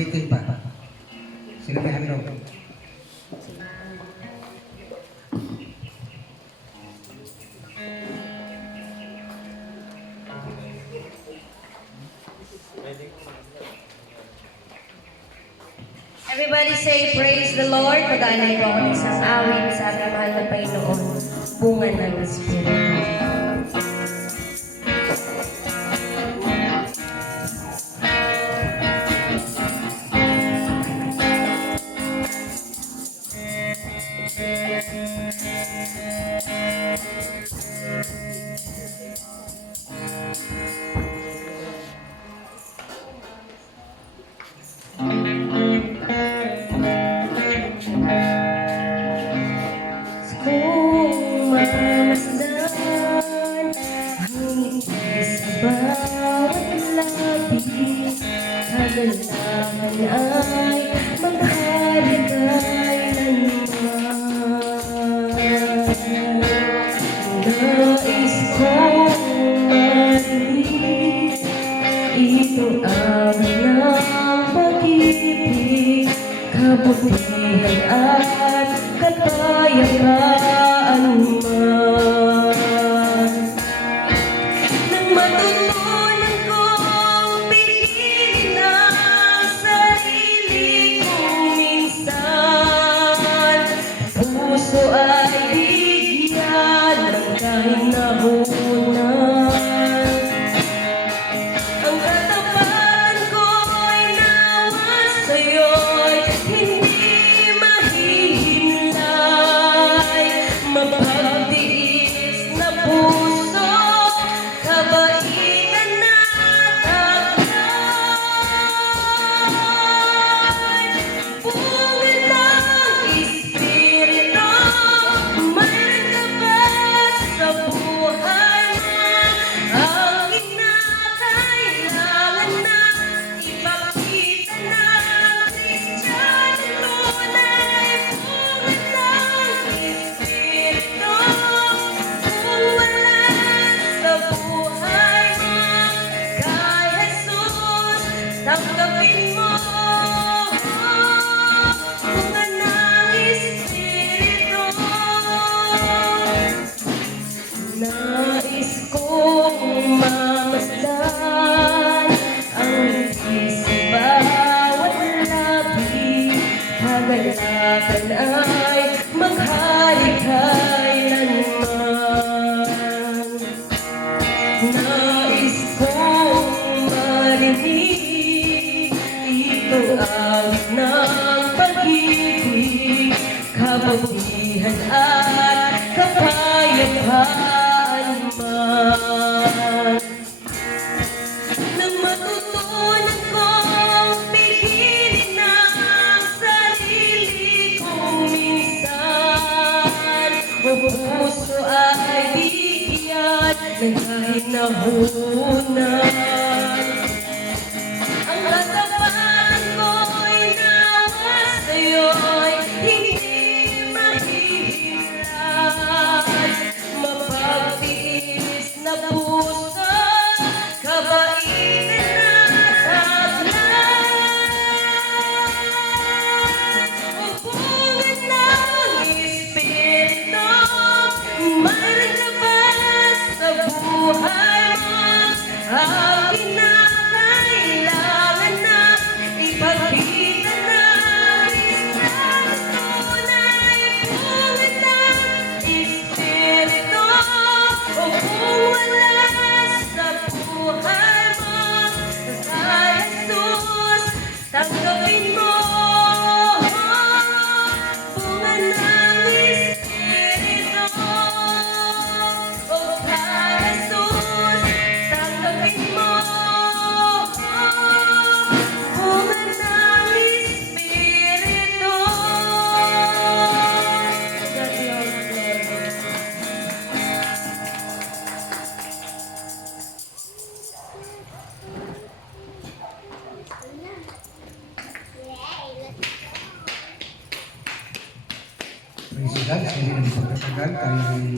Bitin pa. Sila may handog. Everybody say, praise the Lord. Mag-alay po ako ng isang awit sa ating mahal na Panginoon, bunga ng Espiritu. Kung mamasdan ang ngiti sa bawat labi, kagalakan ay maghari kailanman. Nais kong marinig, ito ang ng pag-ibig, kabutihan at kapayapaan man. Nang matutunan kong piliin ang sarili kong minsan, puso ay bigyan ng kahinahunan. Ang katapatan ko'y nawa sa'yo'y hindi mahihimlay. Mapagtiis na puso, kabaitan na taglay. Bunga ng Espiritu, mayroon ka ba sa buhay mo? Ang kinakailangan na ipakita ng Kristiyano tunay. Bunga ng Espiritu, kung wala sa buhay mo, kay Jesus, tanggapin mo. Bunga ng Espiritu, nais kong mamasdan ang ngiti sa bawat labi, kagalakan ay maghari kailanman. Nais kong marinig, ito awit ng pag-ibig, kabutihan at kapayapaan man. Nang matutunan kong piliin ang sarili kong minsan, ang puso ay bigyan ng kahinahunan. Ang katapatan ko'y nawa sa'yo'y hindi mahihimlay. Mapagtiis na puso, kabaitan na taglay. O bunga ng Espiritu, mayroon ka ba sa buhay mo? Ang kinakailangan na ipakita ng Kristiyano tunay. Bunga ng Espiritu, o kung wala sa buhay mo, kay Jesus, tanggapin mo. Bunga ng Espiritu, o kay Jesus, tanggapin mo. Bunga ng Espiritu. Praise God. Sige na pagkatagal.